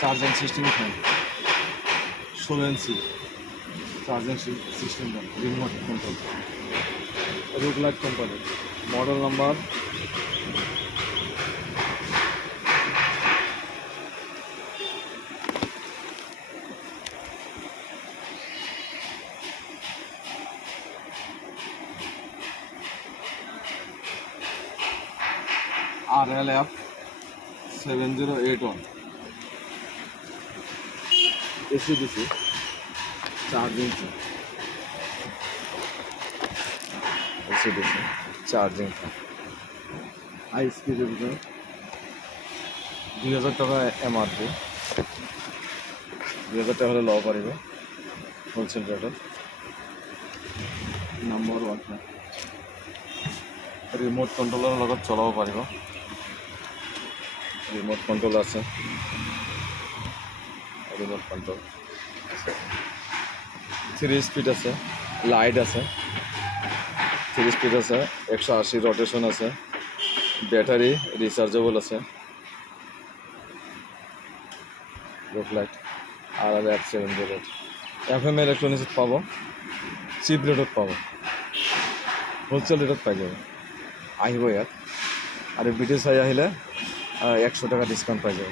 Charging system fan 16 inch charging system fan remote control রুগলাইট company model number RLF 7081 AC DC charging AC DC charging high স্পিডের ভিতরে 2000 টাকা MRP 2000 টাকা হলে লওয়া পারিবে হোলসেল রেটত নাম্বার 1 রিমোট কন্ট্রোলের লগত চলাব পারিব রিমোট কন্ট্রোল আছে রিমোট কন্ট্রোল 3 স্পিড আছে লাইট আছে 3 স্পিড আছে 180 রোটেশন আছে ব্যাটারি রিচার্জেবল আছে রুগলাইট RLF 70 FM ইলেকট্রনিক্স পাব চিপ রেটত পাব হোলসেল রেটত পাই যাব আহিব ইয়াত আৰু ভিডিঅ' চাই আহিলে 100 টাকা ডিসকাউন্ট পাই যাব।